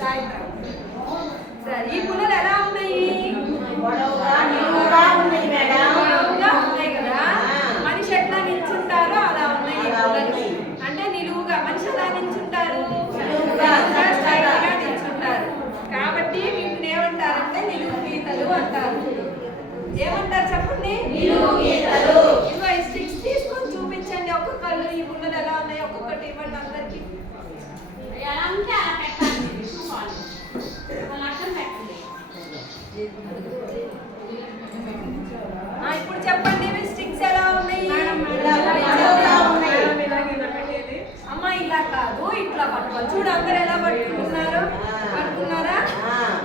సాయంత్రం. సరే, ఈ పుల్లలు ఎలా ఉన్నాయి? పొడవుగా ఉన్నాయి మేడం. పొడవుగా ఉన్నాయి కదా. మనిషి ఎట్లా నిల్చుంటారో అలా ఉన్నాయి ఈ పుల్లలు. అంటే నిలువుగా. మనిషి ఎలా నిల్చుంటారు? స్ట్రైట్ గా నిల్చుంటారు. కాబట్టి వీటిని ఏమంటారంటే నిలువు గీతలు అంటారు. ఏమంటారు చెప్పండి? నిలువు గీతలు. ఇదిగో ఈ స్టిక్స్ తీసుకొని చూపించండి ఒక్కొక్కళ్ళు. ఈ పుల్లలు ఎలా ఉన్నాయి ఒక్కొక్కటి ఇవ్వండి అందరికి. ఇప్పుడు చెప్పండి స్టిక్స్ ఎలా ఉన్నాయి? అమ్మా ఇలా కాదు, ఇట్లా పట్టుకోవాలి. చూడు అందరు ఎలా పట్టుకుంటున్నారు. పట్టుకున్నారా?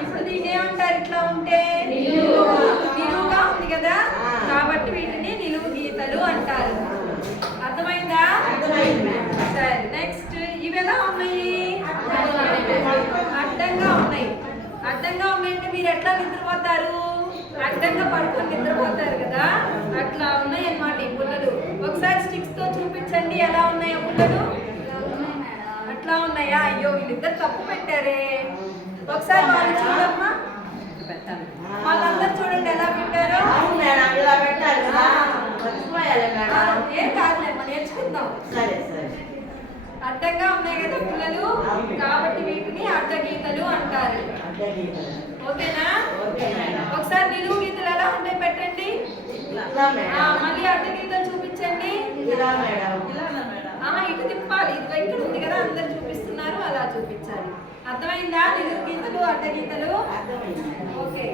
ఇప్పుడు దీన్ని ఏమంటారు? ఇట్లా ఉంటే నిలువుగా ఉంది కదా, కాబట్టి వీటిని నిలువు గీతలు అంటారు. అర్థమైందా? సరే, నెక్స్ట్ ఇవి ఎలా ఉన్నాయి? అడ్డంగా ఉన్నాయి. అడ్డంగా ఉన్నాయంటే మీరు ఎట్లా నిద్రపోతారు? అడ్డంగా పడుకొని నిద్రపోతారు కదా, అట్లా ఉన్నాయి అన్నమాట ఈ పుల్లలు. ఒకసారి స్టిక్స్ తో చూపించండి ఎలా ఉన్నాయి ఆ పుల్లలు. అట్లా ఉన్నాయా? అయ్యో వీళ్ళిద్దరు తప్పు పెట్టారే. ఒకసారి వాళ్ళు చూడమ్మా. వాళ్ళందరూ చూడండి ఎలా పెట్టారో. ఏం కాదులేమ్మా, నేర్చుకుందాం. అడ్డంగా ఉన్నాయి కదా పుల్లలు, కాబట్టి వీటిని అడ్డ గీతలు అంటారు. ఓకేనా? ఒకసారి నిలువు గీతలు ఎలా ఉంటాయి పెట్టండి. మళ్ళీ అడ్డ గీతలు చూపించండి. ఇటు తిప్పాలి. ఇది ఇక్కడ ఉంది కదా, అందరు చూపిస్తున్నారు, అలా చూపించాలి. అర్థమైందా? నిలువు గీతలు అడ్డ గీతలు. ఓకే,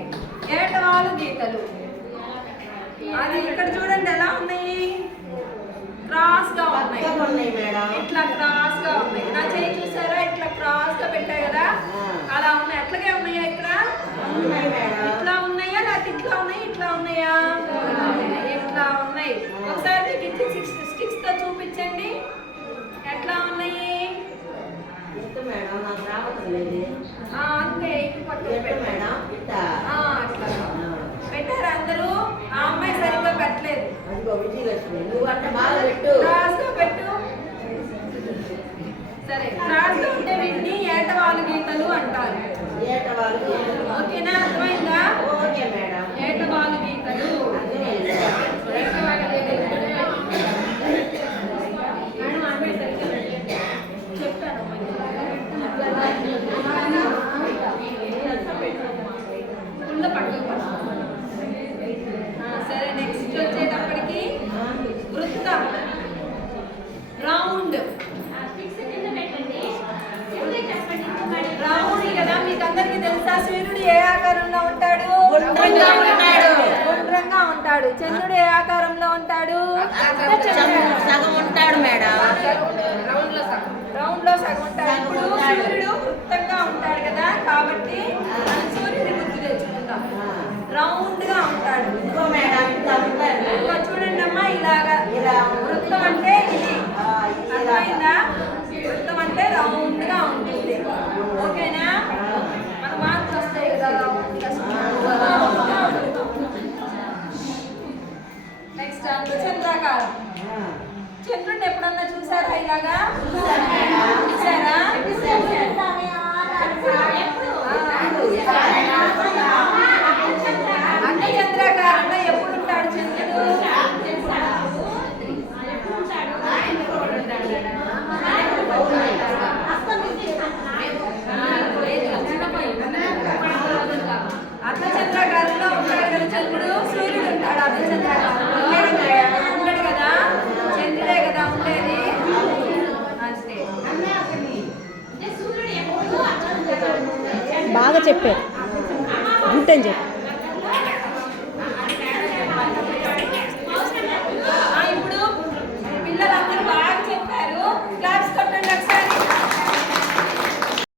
ఏటవాలు గీతలు. అది ఇక్కడ చూడండి ఎలా ఉన్నాయి. క్రాస్ గా ఉన్నాయి. ఇట్లా క్రాస్ గా ఉన్నాయి. నా చేయి చూసారా? ఇట్లా క్రాస్ గా పెట్టాయి కదా, అలా ఉన్నాయి. అట్లాగే ఉన్నాయా? ఇక్కడ ఇట్లా ఉన్నాయా లేకపోతే ఇట్లా ఉన్నాయి? ఇట్లా ఉన్నాయా? ఇట్లా ఉన్నాయి. ఒకసారి మీకు ఇచ్చి స్టిక్స్ తో చూపించండి ఎట్లా ఉన్నాయి. అంతే, ఇటు పట్టు పెట్టారు అందరూ. ఆ అమ్మాయి సరిగ్గా పెట్టలేదు. క్రాస్ గా పెట్టు. సరే, క్రాస్ గా ఉంటే వీటిని ఏటవాలు గీతలు అంటారు. ఓకేనా? అర్థమైందా? ఏటవాలు గీతలు. చెప్తాను. పుల్ల పట్టు. సరే, నెక్స్ట్ వచ్చేటప్పటికి వృత్తం, రౌండ్. రౌండ్ కదా, మీకు అందరికి తెలుసా? సూర్యుడు ఏ ఆకారంలో ఉంటాడు? గుండ్రంగా ఉంటాడు. చంద్రుడు ఏ ఆకారంలో ఉంటాడు? సగం ఉంటాడు మేడం. రౌండ్ లో సగం ఉంటాడు. ఇప్పుడు సూర్యుడు వృత్తంగా ఉంటాడు కదా, కాబట్టి మనం సూర్యుడి గుర్తు తెచ్చుకుందాం. రౌండ్ గా ఉంటాడు. చూడండి అమ్మా, ఇలాగా. వృత్తం అంటే ఇది. అర్థమైందా? వృత్తం అంటే రౌండ్ గా ఉంటుంది. ఓకేనా? మన మార్క్స్ వస్తాయి కదా. నెక్స్ట్ చంద్రాకారం. చంద్రుడిని ఎప్పుడన్నా చూసారా? ఇలాగా చూసారా? అంటే చంద్రాకారంలో ఎప్పుడు ఉంటాడు చంద్రుడు? అర్ధ చంద్రాకారంలో ఉంటాడు కదా చంద్రుడు. సూర్యుడు ఉంటాడు అర్ధ చంద్రాకారంలో. ఉంటాడు కదా, చంద్రుడే కదా ఉండేది. అంతే. బాగా చెప్పారు. గుడ్ అని చెప్పి